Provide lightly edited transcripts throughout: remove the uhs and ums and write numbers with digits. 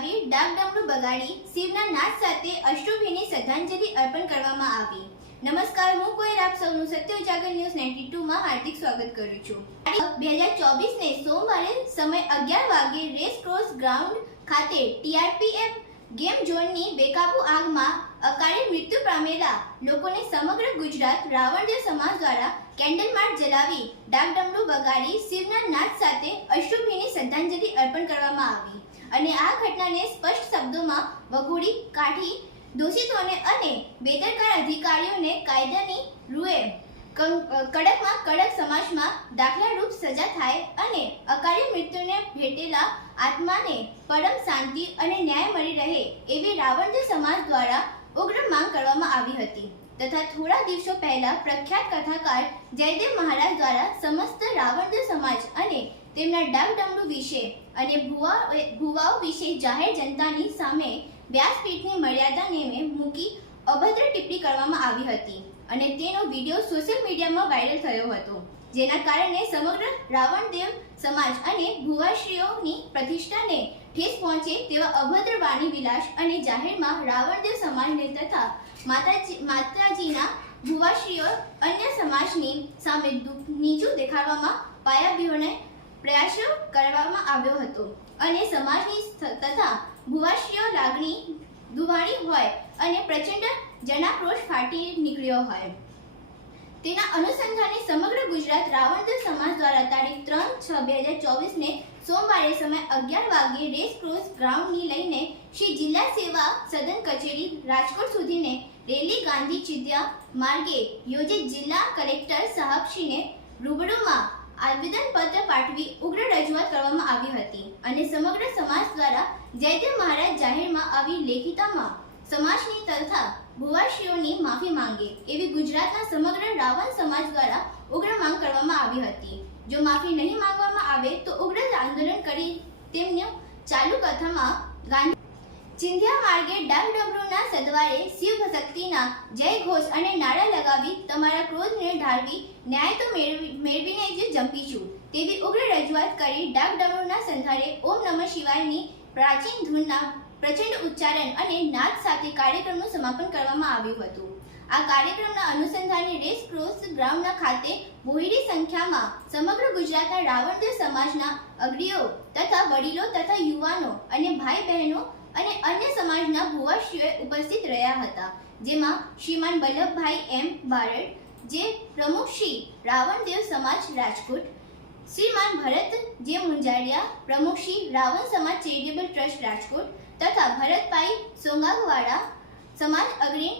જલાવી ડાકડમરૂ બગાડી શિવના નાદ સાથે અષ્ટભીની શ્રદ્ધાંજલિ અર્પણ કરવામાં આવી। નમસ્કાર, હું કોઈર આપ સૌનું સત્ય ઉજાગર ન્યૂઝ 92 માં હાર્દિક સ્વાગત કરું છું। 2024 ને સોમવારે સમય 11 વાગે રેસ કોર્સ ગ્રાઉન્ડ ખાતે ટીઆરપીએફ ગેમ ઝોનની બેકાબુ આગમાં અકાળે મૃત્યુ પામેલા લોકોને સમગ્ર ગુજરાત રાવણદેવ સમાજ દ્વારા કેન્ડલ માર્ચ જલાવી ડાકડમરૂ વગાડી શિવના નાદ સાથે અષ્ટભીની શ્રદ્ધાંજલિ અર્પણ કરવામાં આવી અને આ ઘટનાને સ્પષ્ટ શબ્દોમાં વખોડી કાઢી દોષિતોને અને બેદરકાર અધિકારીઓને કાયદાની રૂએ કડકમાં કડક સમાજમાં દાખલારૂપ સજા થાય અને અકાળે મૃત્યુને ભેટેલા આત્માને પરમ શાંતિ અને ન્યાય મળી રહે એવી રાવણદેવ સમાજ દ્વારા ઉગ્ર માંગ કરવામાં આવી હતી તથા થોડા દિવસો પહેલા પ્રખ્યાત કથાકાર જયદેવ મહારાજ દ્વારા સમસ્ત રાવણદેવ સમાજ અને તેમના ડાકડમરૂ વિશે અને ભુવાઓ વિશે જાહેર જનતાની સામે વ્યાસપીઠની મર્યાદા નેમે મૂકી અભદ્ર ટિપ્પણી કરવામાં આવી હતી અને તેનો વિડીયો સોશિયલ મીડિયામાં વાયરલ થયો હતો, જેના કારણે સમગ્ર રાવણદેવ સમાજ અને ભુવાશ્રીઓની પ્રતિષ્ઠાને ઠેસ પહોંચે તેવા અભદ્ર વાણી વિલાસ અને જાહેરમાં રાવણદેવ સમાજને તથા માતાજીના ભુવાશ્રીઓ અન્ય સમાજની સામે નીચું દેખાડવામાં પાયાવિહોણા પ્રયાસો કરવામાં આવ્યો હતો અને સમાજની તથા ભુવાશ્રીઓ લાગણી દુભાણી હોય અને પ્રચંડ જનાક્રોશ ફાટી નીકળ્યો હોય તેના અનુસંધાને સમગ્ર ગુજરાત રાવણદેવ સમાજ દ્વારા તારીખ 3/6/2024 ને સોમવારે સમય 11 વાગે રેસ કોર્સ ગ્રાઉન્ડની લઈને શ્રી જિલ્લા સેવા સદન કચેરી રાજકોટ સુધીને રેલી ગાંધી ચિંધ્યા માર્ગે યોજિત જિલ્લા કલેક્ટર સાહેબશ્રીને રૂબરૂમાં આવેદનપત્ર પાઠવી ઉગ્ર રજૂઆત કરવામાં આવી હતી અને સમગ્ર સમાજ દ્વારા જયદેવ મહારાજ જાહેરમાં આવી લેખિતમાં સમાજની તથા ભુવાશ્રીઓની માફી માંગે એવી ગુજરાતના સમગ્ર રાવણ સમાજ દ્વારા ઉગ્ર માંગ કરવામાં આવી હતી। જો માફી નહીં માંગવામાં આવે તો ઉગ્ર આંદોલન કરી તેમની ચાલુ કથામાં ગાંધી ચિંધ્યા માર્ગે ડાકડમરૂના સદવારે શિવ શક્તિના જય ઘોષ અને નારા લગાવી તમારા ક્રોધને ઢાળવી ન્યાય તો મેળવીને જ જંપીશું તેવી ઉગ્ર રજૂઆત કરી ડાકડમરૂના સંધારે ઓમ નમઃ શિવાયની પ્રાચીન ધૂનના પ્રચંડ ઉચ્ચારણ અને નાદ સાથે કાર્યક્રમનું સમાપન કરવામાં આવ્યું હતું। આ કાર્યક્રમના અનુસંધાને રેસ કોર્સ ગ્રાઉન્ડના ખાતે બહોળી સંખ્યામાં સમગ્ર ગુજરાતના રાવણદેવ સમાજના અગ્રણીઓ તથા વડીલો તથા યુવાનો અને ભાઈ બહેનો અને અન્ય સમાજના ભુવાશ્રીઓ ઉપસ્થિત રહ્યા હતા, જેમાં શ્રીમાન વલ્લભભાઈ એમ બારડ, જે પ્રમુખ શ્રી રાવણદેવ સમાજ રાજકોટ, શ્રીમાન ભરત જે મુંજારિયા, પ્રમુખ શ્રી રાવણ સમાજ ચેરિટેબલ ટ્રસ્ટ રાજકોટ તથા ભરતભાઈ સોંગાવાડા, સમાજ અગ્રણી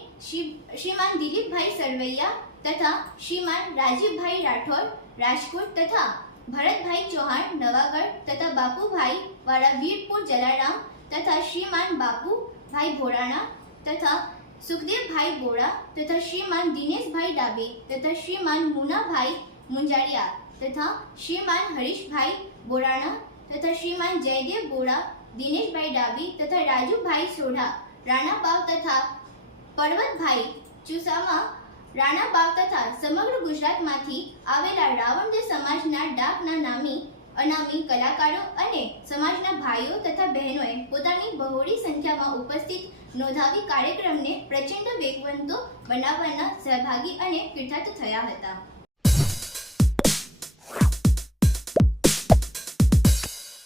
શ્રીમાન દિલીપભાઈ સરવૈયા તથા શ્રીમાન રાજીવભાઈ રાઠોડ રાજકોટ તથા ભરતભાઈ ચૌહાણ નવાગઢ તથા બાપુભાઈ વાળા વીરપુર જલારામ તથા શ્રીમાન બાપુભાઈ ભોરાણા તથા સુખદેવભાઈ બોરા તથા શ્રીમાન દિનેશભાઈ ડાબે તથા શ્રીમાન મુનાભાઈ મુંજારિયા તથા શ્રીમાન હરીશભાઈ બોરાણા તથા શ્રીમાન જયદેવ બોરા, દિનેશભાઈ ડાબી તથા રાજુભાઈ સોઢા રાણાબાવ તથા પર્વતભાઈ ચુસામા રાણાબાવ તથા સમગ્ર ગુજરાતમાંથી આવેલા રાવણદેવ સમાજના ડાકના નામી અનામી કલાકારો અને સમાજના ભાઈઓ તથા બહેનોએ પોતાની બહોળી સંખ્યામાં ઉપસ્થિત નોંધાવી કાર્યક્રમને પ્રચંડ વેગવંતો બનાવવાના સહભાગી અને કીર્તાર્થ થયા હતા।